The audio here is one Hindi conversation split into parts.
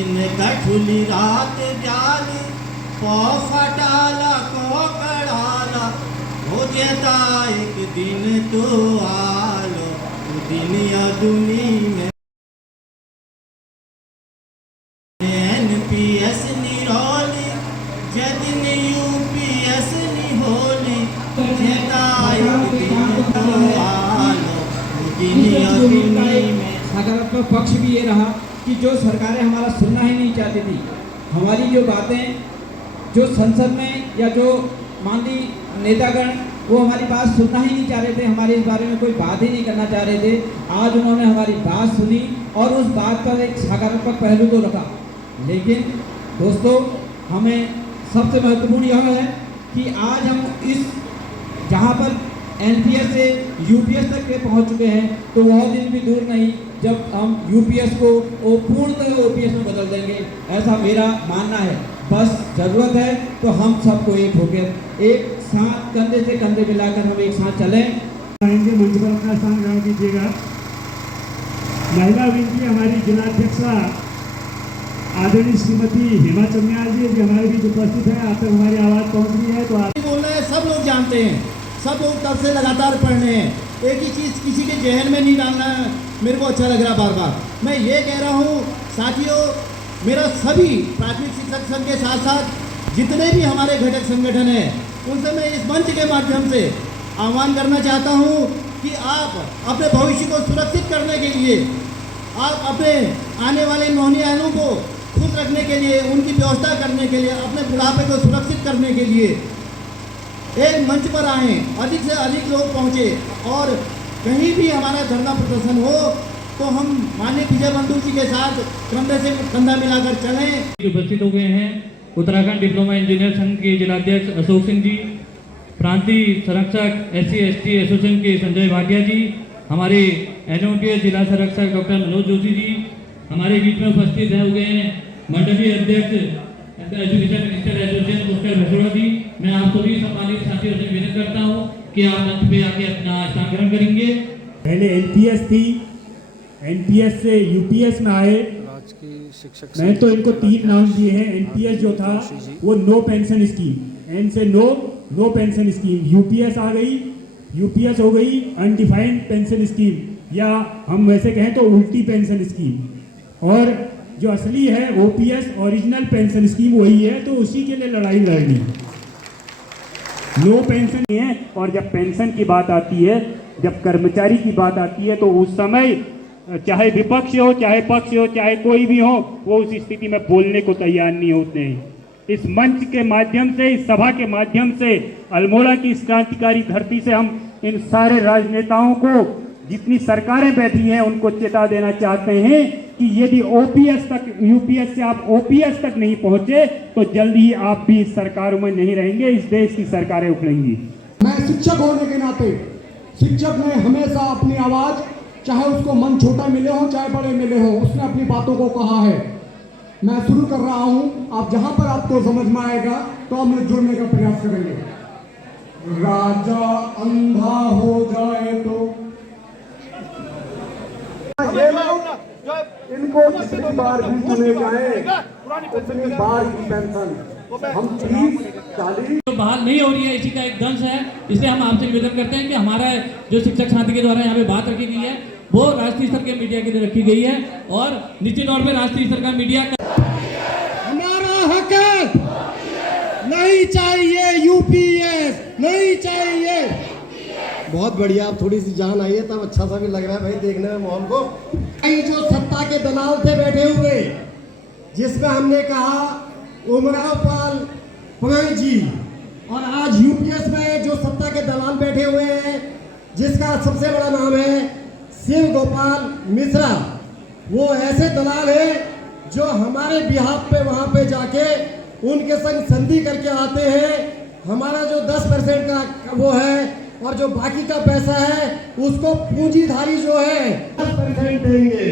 दिन कठुली रात ब्याली पौ फटाला को कड़ाला हो जेता एक दिन तो आलो दुनिया दुनी में NPS निरोली जदिन UPS निहोली जेता एक दिन तो आलो दुनिया दुनी में। सकारात्मक पक्ष भी ये रहा कि जो सरकारें हमारा सुनना ही नहीं चाहती थी, हमारी जो बातें जो संसद में या जो माननीय नेतागण वो हमारी बात सुनना ही नहीं चाह रहे थे, हमारे इस बारे में कोई बात ही नहीं करना चाह रहे थे, आज उन्होंने हमारी बात सुनी और उस बात पर एक सकारात्मक पहलू को रखा। लेकिन दोस्तों, हमें सबसे महत्वपूर्ण यह है कि आज हम इस जहाँ पर NPS से UPS तक के पहुँच चुके हैं, तो वह दिन भी दूर नहीं जब हम UPS को पूर्णतः OPS में बदल देंगे, ऐसा मेरा मानना है। बस ज़रूरत है तो हम सबको एक होकर एक साथ कंधे से कंधे मिलाकर हम एक साथ चलें। आएंगे मंच पर अपना स्थान ग्रहण कीजिएगा। महिला विंग की हमारी जिलाध्यक्षा आदरणीय श्रीमती हेमा चमियाल जी हमारे बीच उपस्थित है। आप तक हमारी आवाज़ पहुँच रही है तो आप बोल रहे हैं, सब लोग जानते हैं, सब लोग तब से लगातार पढ़ रहे हैं। एक ही चीज़ किसी के जहन में नहीं डालना मेरे को अच्छा लग रहा बार बार। मैं ये कह रहा हूँ साथियों, मेरा सभी प्राथमिक शिक्षक संघ के साथ साथ जितने भी हमारे घटक संगठन हैं उनसे मैं इस मंच के माध्यम से आह्वान करना चाहता हूँ कि आप अपने भविष्य को सुरक्षित करने के लिए, आप अपने आने वाले नौनियालों को खुश रखने के लिए, उनकी व्यवस्था करने के लिए, अपने बुढ़ापे को सुरक्षित करने के लिए एक मंच पर आएँ, अधिक से अधिक लोग पहुँचे और कहीं भी हमारा धरना प्रदर्शन हो तो हम माननीय विजय बंधु जी के साथ कंधे से कंधा मिलाकर चलें। उपस्थित हो गए हैं उत्तराखंड डिप्लोमा इंजीनियर संघ के जिलाध्यक्ष अशोक सिंह जी, प्रांतीय संरक्षक SC/ST एसोसिएशन के संजय भाटिया जी, हमारे NOPS जिला संरक्षक डॉक्टर मनोज जोशी जी हमारे बीच में उपस्थित हो गए हैं। मंडलीय अध्यक्ष एजुकेशन मिनिस्टर एसोसिएशन पुष्कर भसोड़ा जी, मैं आप सभी सम्मानित साथियों से विनती करता हूँ कि आप मंच पे आके अपना स्थान ग्रहण करेंगे। पहले NPS थी, NPS से UPS में आए। मैं तो इनको 3 नाम दिए हैं। NPS जो था वो नो पेंशन स्कीम, N से नो पेंशन स्कीम। UPS आ गई, UPS हो गई अनडिफाइंड पेंशन स्कीम, या हम वैसे कहें तो उल्टी पेंशन स्कीम। और जो असली है OPS ओरिजिनल पेंशन स्कीम वही है, तो उसी के लिए लड़ाई लड़नी। नो पेंशन है। और जब पेंशन की बात आती है, जब कर्मचारी की बात आती है, तो उस समय चाहे विपक्ष हो, चाहे पक्ष हो, चाहे कोई भी हो, वो उस स्थिति में बोलने को तैयार नहीं होते हैं। इस मंच के माध्यम से, इस सभा के माध्यम से, अल्मोड़ा की इस क्रांतिकारी धरती से हम इन सारे राजनेताओं को, जितनी सरकारें बैठी हैं, उनको चेता देना चाहते हैं कि यदि OPS तक, UPS से आप OPS तक नहीं पहुंचे तो जल्द ही आप भी इस सरकारों में नहीं रहेंगे, इस देश की सरकारें उखड़ेंगी। मैं शिक्षक होने के नाते, शिक्षक ने हमेशा अपनी आवाज़, चाहे उसको मन छोटा मिले हो चाहे बड़े मिले हो, उसने अपनी बातों को कहा है। मैं शुरू कर रहा हूँ, आप जहाँ पर आपको समझ में आएगा तो हम जुड़ने का प्रयास करेंगे। राजा अंधा हो जाए तो ये लोग इनको जितनी बार भी चुने जाए उतनी बार की पेंशन हम 30-40 तो बहाल नहीं हो रही है, इसी का एक दंश है। इसलिए हम आपसे निवेदन करते हैं कि हमारा जो शिक्षक साथी के द्वारा यहाँ पे बात रखी गई है वो राष्ट्रीय स्तर के मीडिया के लिए रखी गई है और निश्चित तौर पर राष्ट्रीय स्तर का मीडिया हमारा हक नहीं चाहिए, UPS नहीं चाहिए। बहुत बढ़िया, आप थोड़ी सी जान आई है तब अच्छा सा भी लग रहा है भाई देखने में माहौल को। ये जो सत्ता के दलाल थे बैठे हुए, जिसमें हमने कहा उमराव पाल पुरोहित जी, और आज UPS में जो सत्ता के दलाल बैठे हुए हैं, जिसका सबसे बड़ा नाम है शिव गोपाल मिश्रा, वो ऐसे दलाल हैं जो हमारे बिहाफ पे वहाँ पे जाके उनके संग संधि करके आते हैं। हमारा जो 10% का वो है और जो बाकी का पैसा है उसको पूंजीधारी जो है 10% देंगे।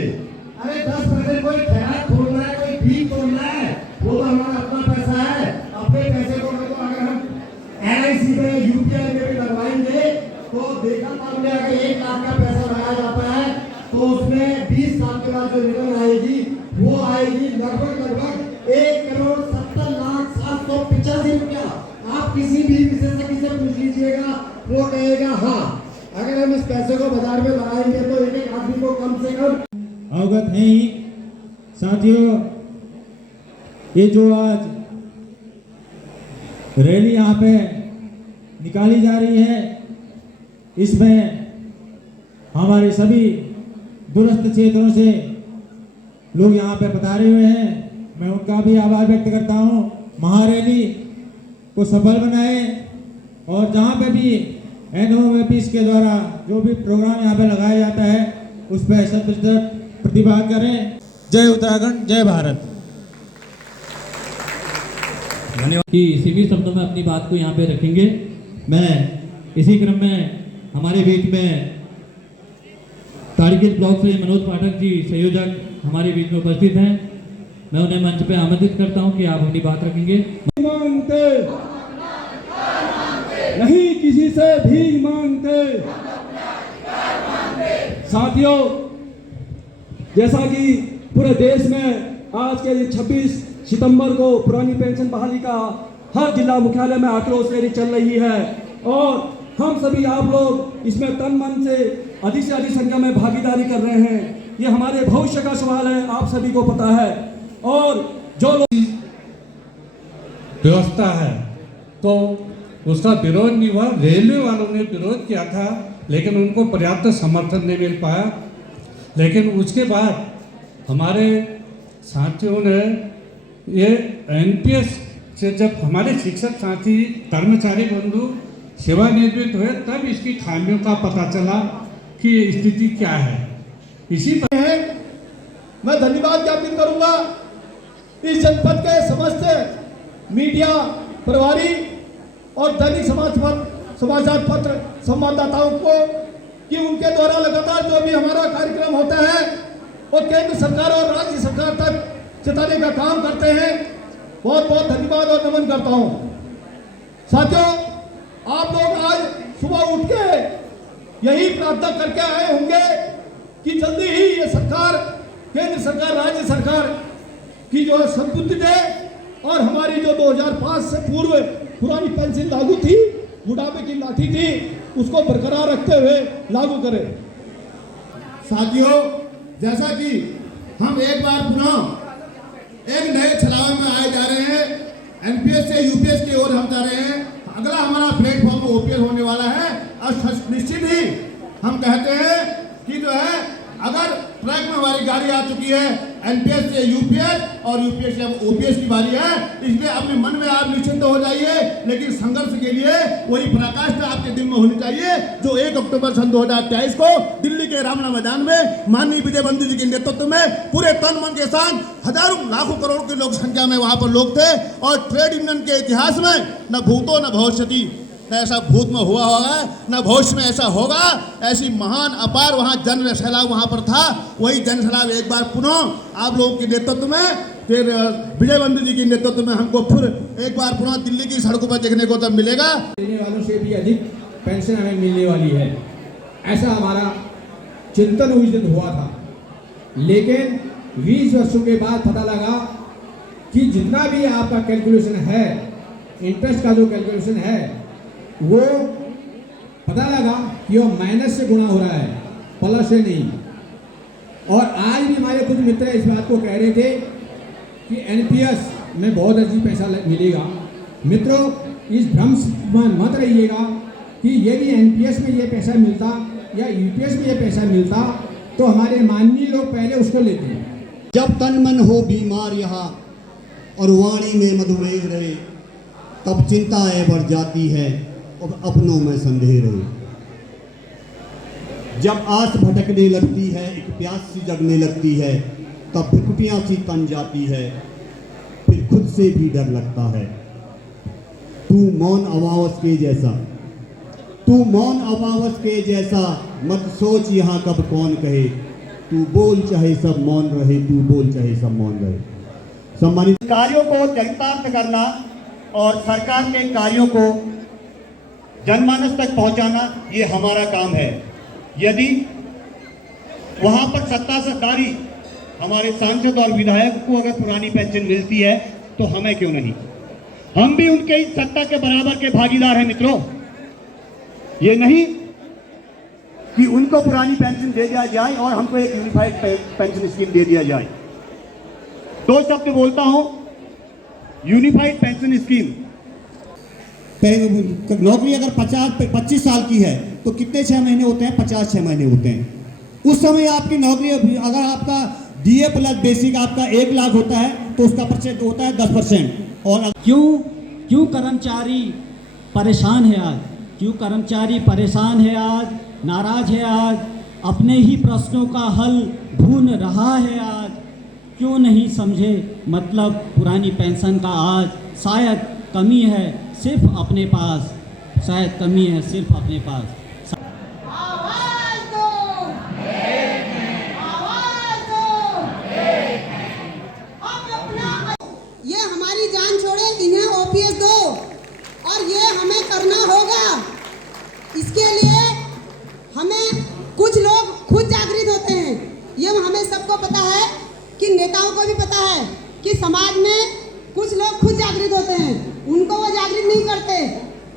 अरे 10% कोई खैरात तोड़ना है, कोई भीख तोड़ना है, वो तो हमारा अपना पैसा है। अपने पैसे को अगर हम LIC में, UPI में भी लगवाएंगे तो देखा था हमने, अगर 1 लाख का पैसा लगाया जाता है तो उसमें में 20 साल के बाद जो रिटर्न आएगी वो आएगी लगभग 1,70,07,85 रुपया। आप किसी भी विशेषज्ञ से पूछ लीजिएगा, वो कहेगा हाँ, अगर हम इस पैसे को बाजार में लगाएंगे तो एक आदमी को कम से कम अवगत हैं ही। साथियों, ये जो आज रैली यहाँ पे निकाली जा रही है, इसमें हमारे सभी दूरस्थ क्षेत्रों से लोग यहाँ पे पधारे हुए हैं। मैं उनका भी आभार व्यक्त करता हूँ। महारैली को सफल बनाए और जहाँ पे भी NOAPs के द्वारा जो भी प्रोग्राम यहाँ पे लगाया जाता है उस पर 100% प्रतिभाग करें। जय उत्तराखंड, जय भारत। धन्यवाद कि सीमित शब्दों में अपनी बात को यहाँ पे रखेंगे। मैं इसी क्रम में हमारे बीच में ताड़ीखेत ब्लॉक से मनोज पाठक जी संयोजक हमारे बीच में उपस्थित हैं। मैं उन्हें मंच पे आमंत्रित करता हूं कि आप अपनी बात रखेंगे। मांगते नहीं, किसी से भीख मांगते। साथियों, जैसा कि पूरे देश में आज के दिन 26 सितंबर को पुरानी पेंशन बहाली का हर जिला मुख्यालय में आक्रोश रैली चल रही है और हम सभी आप लोग इसमें तन मन से अधिक संख्या में भागीदारी कर रहे हैं। ये हमारे भविष्य का सवाल है, आप सभी को पता है। और जो लोग व्यवस्था है तो उसका विरोध नहीं हुआ। रेलवे वालों ने विरोध किया था लेकिन उनको पर्याप्त समर्थन नहीं मिल पाया। लेकिन उसके बाद हमारे साथियों ने ये NPS से जब हमारे शिक्षक साथी कर्मचारी बंधु सेवानिवृत्त हुए तब इसकी खामियों का पता चला कि ये स्थिति क्या है। इसी पर मैं धन्यवाद ज्ञापित करूंगा इस जनपद के समस्त मीडिया प्रभारी और दैनिक समाचार पत्र संवाददाताओं को कि उनके द्वारा लगातार जो भी हमारा कार्यक्रम होता है वो केंद्र सरकार और राज्य सरकार तक चलाने का काम करते हैं। बहुत बहुत धन्यवाद और नमन करता हूं। साथियों, आप लोग आज सुबह उठ के यही प्रार्थना करके आए होंगे कि जल्दी ही ये सरकार, केंद्र सरकार, राज्य सरकार की जो सद्बुद्धि दे और हमारी जो 2005 से पूर्व पुरानी पेंशन लागू थी, बुढ़ापे की लाठी थी, उसको बरकरार रखते हुए लागू करें। साथियों, जैसा कि हम एक बार पुनः एक नए छलावे में आए जा रहे हैं, NPS से UPS की ओर हम जा रहे हैं। अगला हमारा प्लेटफॉर्म OPS होने वाला है और निश्चित ही हम कहते हैं कि जो है अगर ट्रैक में हमारी गाड़ी आ चुकी है NPS से UPS और UPS से अब OPS की बारी है, इसलिए अपने मन में आप निश्चिंत हो जाइए। लेकिन संघर्ष के लिए वही पराकाष्ठा आपके दिल में होनी चाहिए जो 1 अक्टूबर सन 2023 को दिल्ली के रामलीला मैदान में माननीय विजय बंधु जी के नेतृत्व में पूरे तन मन के साथ हजारों लाखों करोड़ की लोक संख्या में वहां पर लोग थे और ट्रेड यूनियन के इतिहास में न भूतो न भविष्यति, न ऐसा भूत में हुआ होगा न भविष्य में ऐसा होगा। ऐसी महान अपार वहाँ जन सैलाब वहाँ पर था। वही जन सैलाब एक बार पुनः आप लोगों के नेतृत्व में, फिर विजय बंधु जी के नेतृत्व में हमको फिर एक बार पुनः दिल्ली की सड़कों पर देखने को तब मिलेगा। देने वालों से भी अधिक पेंशन हमें मिलने वाली है, ऐसा हमारा चिंतन उस दिन हुआ था। लेकिन 20 वर्षों के बाद पता लगा कि जितना भी आपका कैलकुलेशन है, इंटरेस्ट का जो कैलकुलेशन है, वो पता लगा कि वो माइनस से गुणा हो रहा है, प्लस से नहीं। और आज भी हमारे कुछ मित्र इस बात को कह रहे थे कि NPS में बहुत अच्छी पैसा मिलेगा। मित्रों, इस भ्रम में मत रहिएगा कि यदि NPS में ये पैसा मिलता या UPS में ये पैसा मिलता तो हमारे माननीय लोग पहले उसको लेते हैं। जब तन मन हो बीमार यहाँ और वाणी में मधुमेह रहे, तब चिंताएं बढ़ जाती है और अपनों में संदेह रहे। जब आस भटकने लगती है, एक प्यास सी जगने लगती है, तब भुकटियाँ सी तन जाती है, फिर खुद से भी डर लगता है। तू मौन अमावस के जैसा, तू मौन अमावस के जैसा, मत सोच यहाँ कब कौन कहे, तू बोल चाहे सब मौन रहे, तू बोल चाहे सब मौन रहे। सम्मानित कार्यों को चरितार्थ करना और सरकार के कार्यों को जनमानस तक पहुंचाना, ये हमारा काम है। यदि वहां पर सत्ता सरकारी हमारे सांसद और विधायक को अगर पुरानी पेंशन मिलती है तो हमें क्यों नहीं? हम भी उनके इस सत्ता के बराबर के भागीदार हैं मित्रों। ये नहीं कि उनको पुरानी पेंशन दे दिया जाए और हमको एक यूनिफाइड पेंशन स्कीम दे दिया जाए। दो शब्द बोलता हूं, यूनिफाइड पेंशन स्कीम। नौकरी अगर 25 साल की है तो कितने 6 महीने होते हैं? 50 6 महीने होते हैं। उस समय आपकी नौकरी अगर आपका DA प्लस बेसिक आपका 1 लाख होता है तो उसका परसेंट होता है 10%। और क्यों कर्मचारी परेशान है आज? क्यों कर्मचारी परेशान है आज, नाराज है आज, अपने ही प्रश्नों का हल ढूंढ रहा है आज? क्यों नहीं समझे मतलब पुरानी पेंशन का आज शायद कमी है सिर्फ अपने पास, शायद कमी है सिर्फ अपने पास। ये हमारी जान छोड़े, इन्हें OPS दो और ये हमें करना होगा। इसके लिए हमें कुछ लोग खुद जागृत होते हैं। ये हमें सबको पता है कि नेताओं को भी पता है कि समाज में कुछ लोग खुद जागृत होते हैं, उनको वो जागृत नहीं करते।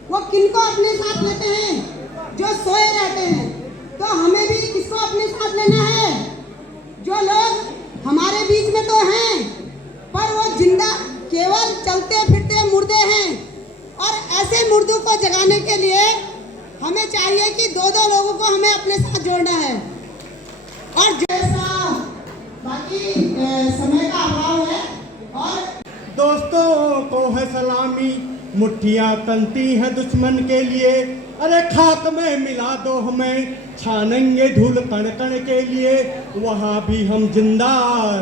वो किनको अपने साथ लेते हैं? जो सोए रहते हैं। तो हमें भी किसको अपने साथ लेना है? जो लोग हमारे बीच में तो हैं पर वो जिंदा केवल चलते फिरते मुर्दे हैं। और ऐसे मुर्दों को जगाने के लिए हमें चाहिए कि 2-2 लोगों को हमें अपने साथ जोड़ना है। और जैसा बाकी समय का अभाव है और दोस्तों को है सलामी, मुट्ठियां तनती हैं दुश्मन के लिए। अरे खाक में मिला दो हमें, छानेंगे धूल कण कण के लिए। वहां भी हम जिंदा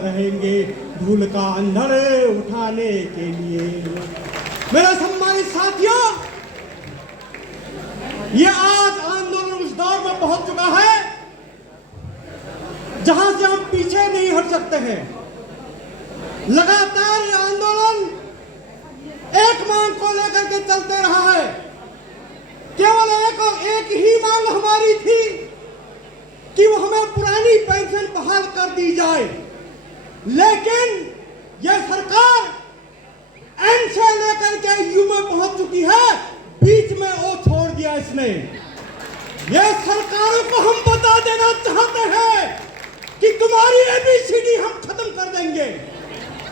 रहेंगे धूल का अंधड़ उठाने के लिए। मेरे सम्मानित साथियों, ये आज आंदोलन उस दौर में पहुंच चुका है जहां से हम पीछे नहीं हट सकते हैं। लगातार ये आंदोलन एक मांग को लेकर के चलते रहा है। केवल एक ही मांग हमारी थी कि वो हमें पुरानी पेंशन बहाल कर दी जाए। लेकिन यह सरकार एन से लेकर के यू में पहुंच चुकी है, बीच में ओ छोड़ दिया इसने। यह सरकारों को हम बता देना चाहते हैं कि तुम्हारी ABCD हम खत्म कर देंगे।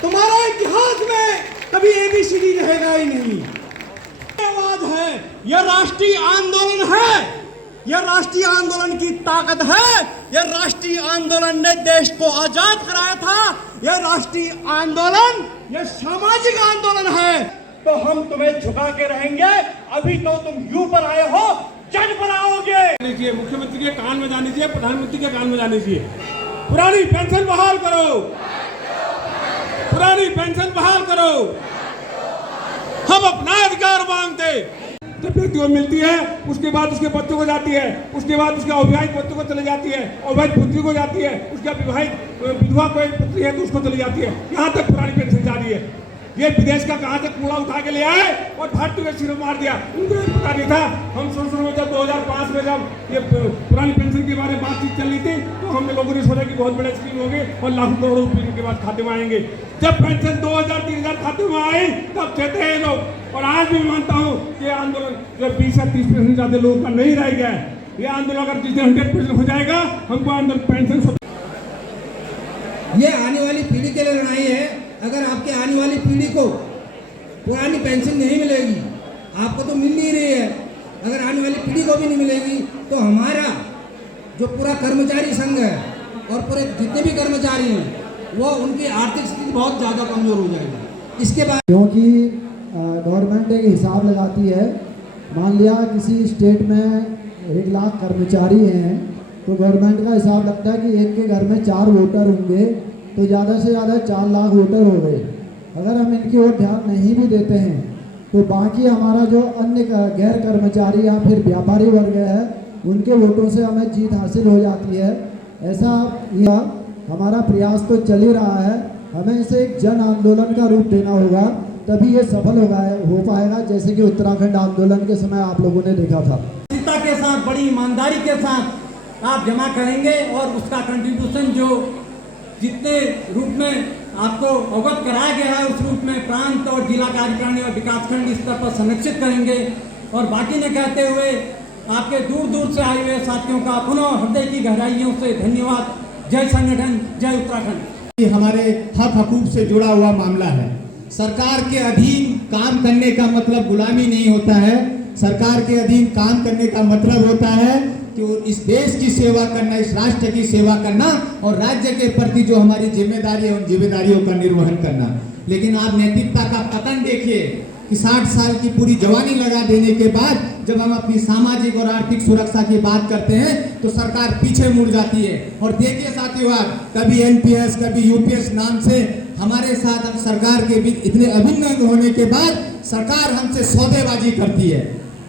तुम्हारा इतिहास में कभी ABCD रहेगा ही नहीं। आवाज है, यह राष्ट्रीय आंदोलन है, यह राष्ट्रीय आंदोलन की ताकत है। यह राष्ट्रीय आंदोलन ने देश को आजाद कराया था। यह राष्ट्रीय आंदोलन, यह सामाजिक आंदोलन है। तो हम तुम्हें झुका के रहेंगे। अभी तो तुम यू पर आए हो, जज पर आओगे। मुख्यमंत्री के कान में जानी चाहिए, प्रधानमंत्री के कान में जानी चाहिए। पुरानी पेंशन बहाल करो, पुरानी पेंशन बहाल करो। हम अपना अधिकार मांगते। जब व्यक्ति को मिलती है उसके बाद उसके बच्चों को जाती है, उसके बाद उसके अविवाहित बच्चों को चले जाती है, अविवाहित पुत्री को जाती है, उसके विवाहित विधवा कोई पुत्री है तो उसको चली जाती है। यहाँ तक पुरानी पेंशन जारी है। ये विदेश का कहाँ से कूड़ा उठा के ले आए और भारतीय के सिर मार दिया। उनको पता नहीं था। हम शुरू में जब 2005 में जब ये पुरानी पेंशन के बारे में बातचीत चल रही थी तो हमने लोगों ने सोचा कि बहुत बड़ा स्कीम होगी और लाखों करोड़ों रुपये के बाद खाते में आएंगे। जब पेंशन 2000-3000 खाते में आई तब कहते हैं लोग। और आज भी मानता हूँ कि आंदोलन जो 20 या 30% ज्यादा लोगों का नहीं रह गया है। ये आंदोलन अगर जिस दिन 100% हो जाएगा, हमको आंदोलन पेंशन। ये आने वाली पीढ़ी के लिए लड़ाई है। अगर आपके आने वाली पीढ़ी को पुरानी पेंशन नहीं मिलेगी, आपको तो मिल नहीं रही है, अगर आने वाली पीढ़ी को भी नहीं मिलेगी तो हमारा जो पूरा कर्मचारी संघ है और पूरे जितने भी कर्मचारी हैं वो उनकी आर्थिक स्थिति बहुत ज़्यादा कमज़ोर हो जाएगी। इसके बाद क्योंकि गवर्नमेंट एक हिसाब लगाती है। मान लिया किसी स्टेट में 1 लाख कर्मचारी हैं तो गवर्नमेंट का हिसाब लगता है कि एक के घर में 4 वोटर होंगे तो ज़्यादा से ज़्यादा 4 लाख वोटर हो गए। अगर हम इनकी ओर ध्यान नहीं भी देते हैं तो बाकी हमारा जो अन्य गैर कर्मचारी या फिर व्यापारी वर्ग है उनके वोटों से हमें जीत हासिल हो जाती है। ऐसा यह हमारा प्रयास तो चल ही रहा है। हमें इसे एक जन आंदोलन का रूप देना होगा, तभी ये सफल हो पाएगा, जैसे कि उत्तराखंड आंदोलन के समय आप लोगों ने देखा था। के साथ, बड़ी ईमानदारी के साथ आप जमा करेंगे और उसका कंट्रीब्यूशन जो जितने रूप में आपको अवगत कराया गया है उस रूप में प्रांत और जिला कार्यकारिणी और विकासखंड स्तर पर संरक्षित करेंगे। और बाकी ने कहते हुए आपके दूर दूर से आए हुए साथियों का पुनः हृदय की गहराइयों से धन्यवाद। जय संगठन, जय उत्तराखंड। ये हमारे हक हकूक से जुड़ा हुआ मामला है। सरकार के अधीन काम करने का मतलब गुलामी नहीं होता है। सरकार के अधीन काम करने का मतलब होता है कि इस देश की सेवा करना, इस राष्ट्र की सेवा करना और राज्य के प्रति जो हमारी जिम्मेदारी है उन जिम्मेदारियों का निर्वहन करना। लेकिन आप नैतिकता का पतन देखिए कि 60 साल की पूरी जवानी लगा देने के बाद जब हम अपनी सामाजिक और आर्थिक सुरक्षा की बात करते हैं तो सरकार पीछे मुड़ जाती है। और देखिए साथियों, कभी एनपीएस कभी यूपीएस नाम से हमारे साथ हम सरकार के बीच इतने अभिन्न अंग होने के बाद सरकार हमसे सौदेबाजी करती है,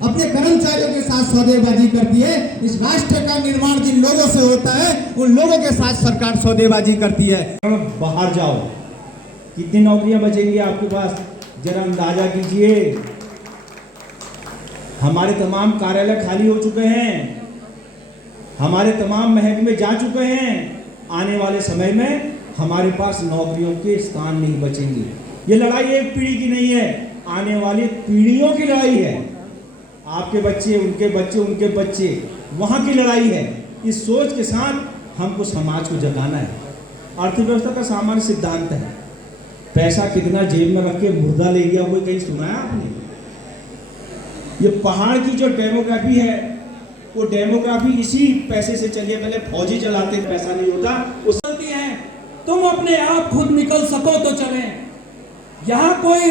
अपने कर्मचारियों के साथ सौदेबाजी करती है। इस राष्ट्र का निर्माण जिन लोगों से होता है उन लोगों के साथ सरकार सौदेबाजी करती है। बाहर जाओ, कितनी नौकरियां बचेंगी आपके पास, जरा अंदाजा कीजिए। हमारे तमाम कार्यालय खाली हो चुके हैं, हमारे तमाम महकमे जा चुके हैं। आने वाले समय में हमारे पास नौकरियों के स्थान नहीं बचेंगे। ये लड़ाई एक पीढ़ी की नहीं है, आने वाली पीढ़ियों की लड़ाई है। आपके बच्चे, उनके बच्चे, उनके बच्चे, वहाँ की लड़ाई है। इस सोच के साथ हमको समाज को जगाना है। अर्थव्यवस्था का सामान्य सिद्धांत है, पैसा कितना जेब में रख के मुर्दा ले गया, कोई कहीं सुना है आपने? ये पहाड़ की जो डेमोग्राफी है वो डेमोग्राफी इसी पैसे से चली है। पहले फौजी चलाते, पैसा नहीं होता उस है। तुम अपने आप खुद निकल सको तो चले। यहाँ कोई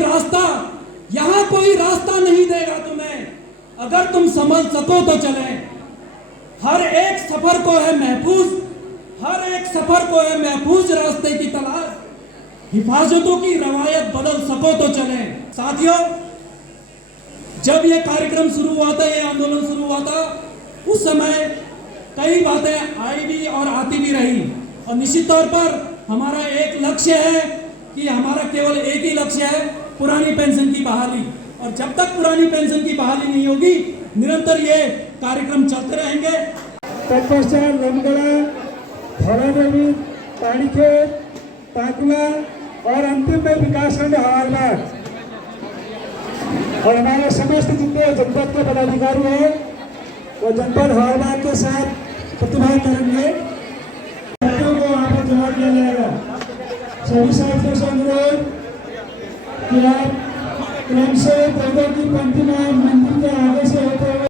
रास्ता नहीं देगा तुम्हें। अगर तुम समझ सको तो चले। हर एक सफर को है महफूज रास्ते की तलाश। हिफाजतों की रवायत बदल सको तो चले। साथियों, जब ये कार्यक्रम शुरू हुआ था, ये आंदोलन शुरू हुआ था, उस समय कई बातें आई भी और आती भी रही। और निश्चित तौर पर हमारा एक लक्ष्य है कि हमारा केवल एक ही लक्ष्य है, पुरानी पेंशन की बहाली। और जब तक पुरानी पेंशन की बहाली नहीं होगी, निरंतर ये कार्यक्रम चलते रहेंगे। तत्पश्चात लमगड़ा, धौलादेवी, पानीखेत, ताकुला और अंतिम में विकासखंड हवालबाग। और हमारे समस्त जितने जनपद के पदाधिकारी हैं वो जनपद हवालबाग के साथ प्रतिभाग करेंगे। को वहाँ पर जमा किया जाएगा। सभी साथियों से अनुरोध कि आप क्रम से दरगाह की पंक्ति में मंदिर के आगे से होते हुए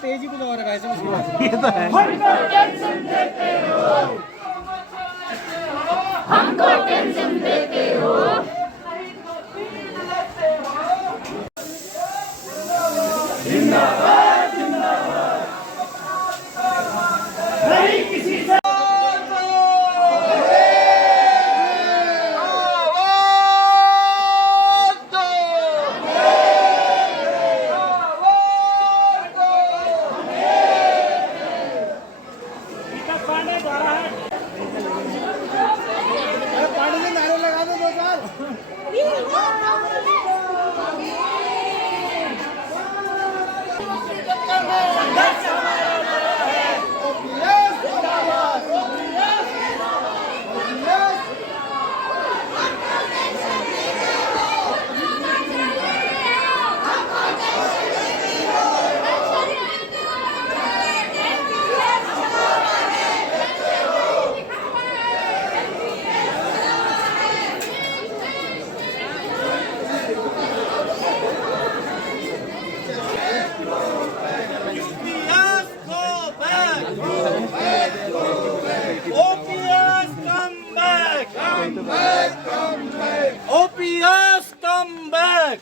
तेजी कुछ और है, ये तो है। हमको टेंशन देते हो। जिंदाबाद जिंदाबाद। नहीं किसी से ओपीएस कम बैक,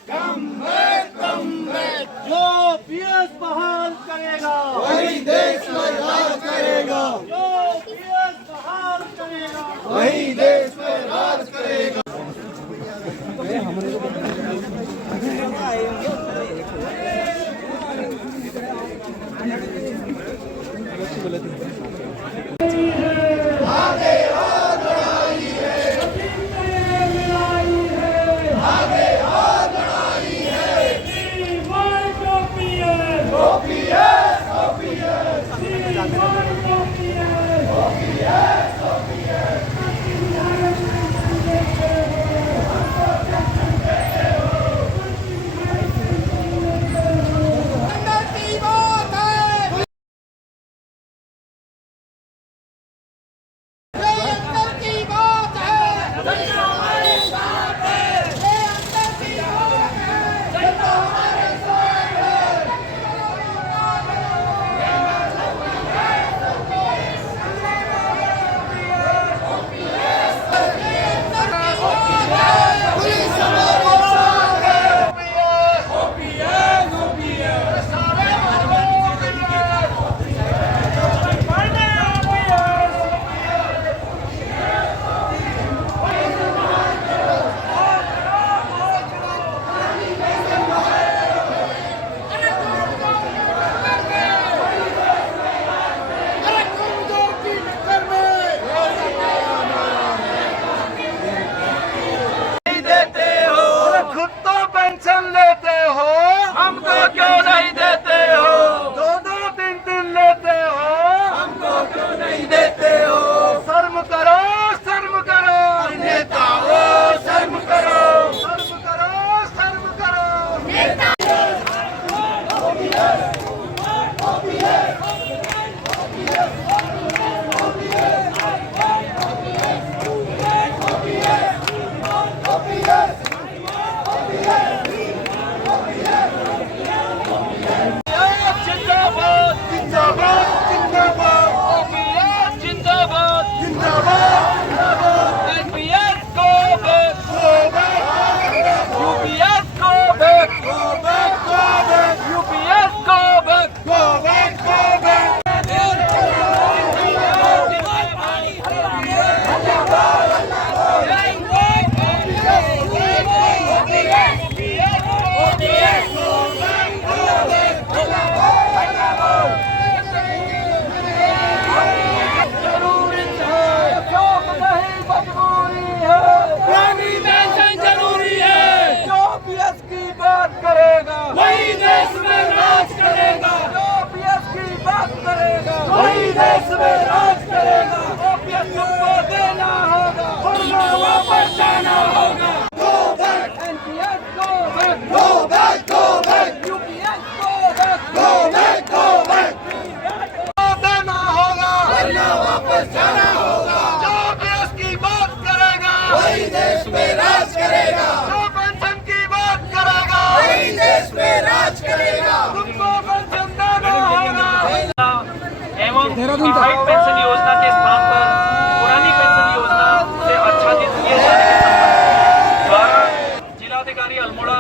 जो ओपीएस बहाल करेगा वही देश में राज करेगा, जो ओपीएस बहाल करेगा वही देश में राज करेगा। डिफाइड पेंशन योजना के स्थान पर पुरानी पेंशन योजना से आच्छादित किए जाने के संबंध द्वारा जिलाधिकारी अल्मोड़ा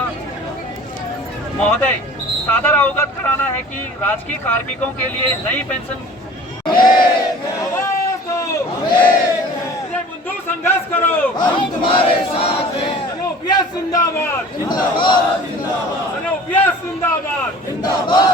महोदय सादर अवगत कराना है कि राजकीय कार्मिकों के लिए नई पेंशन संघर्ष करो, हम तुम्हारे साथ हैं। जिंदाबाद जिंदाबाद जिंदाबाद जिंदाबाद जिंदाबाद।